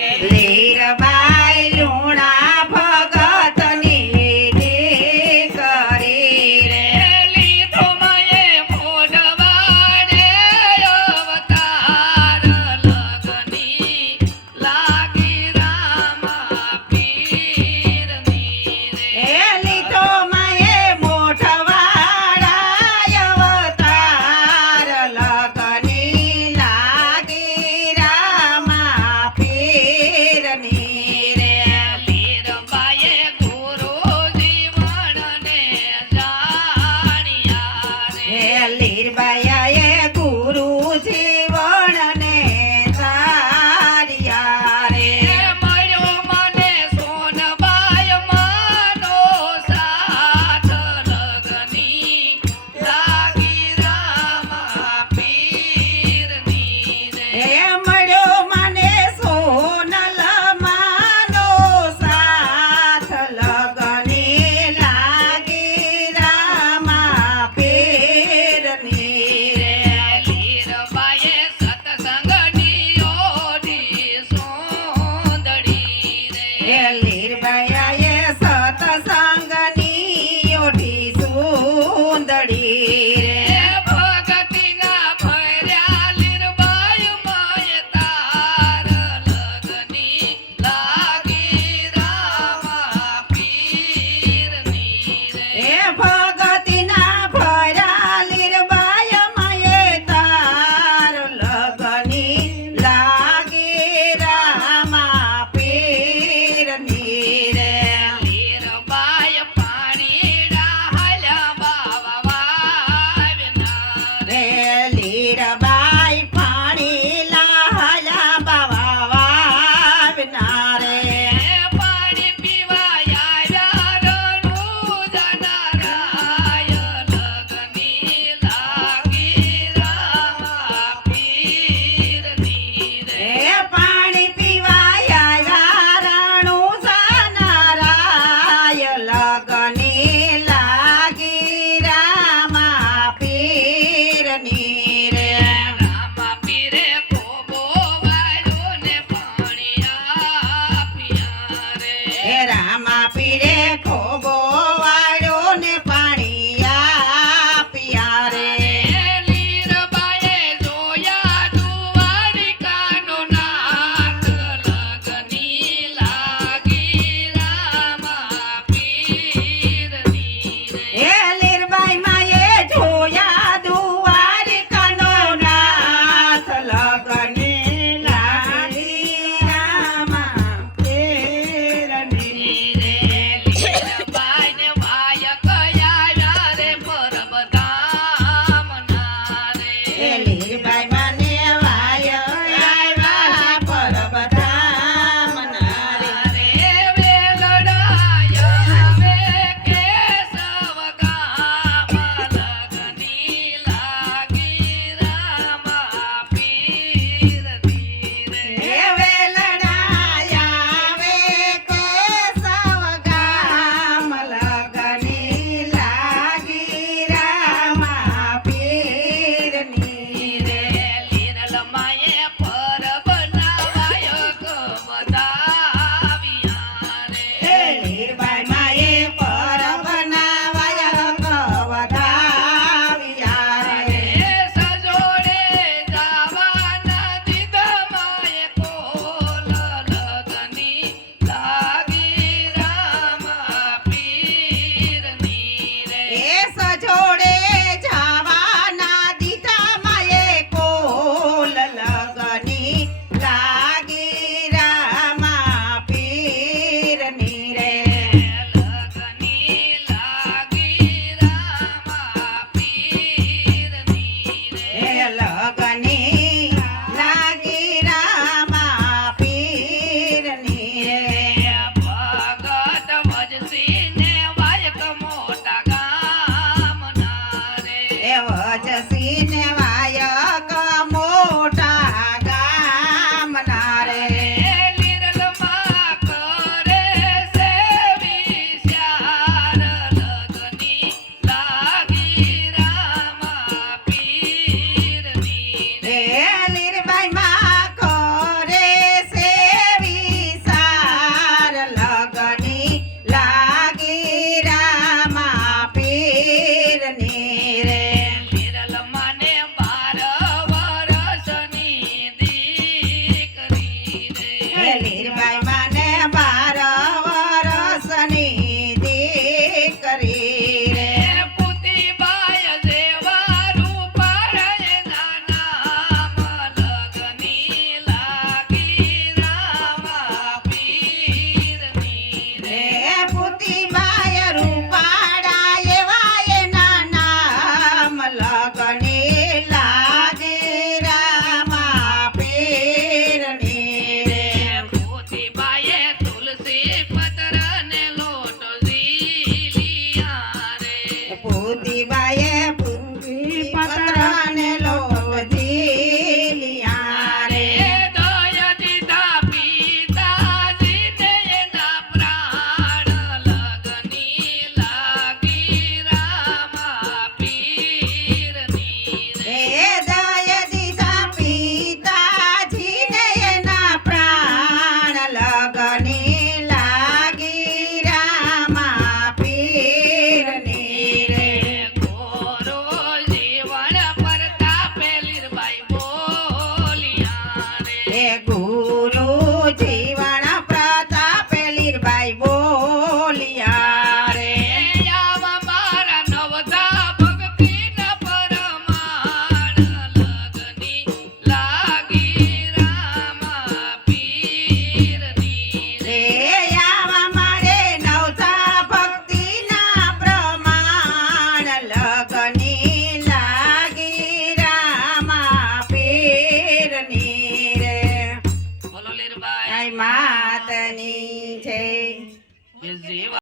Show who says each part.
Speaker 1: લીરબાઈ લુણા વચસી ને વાય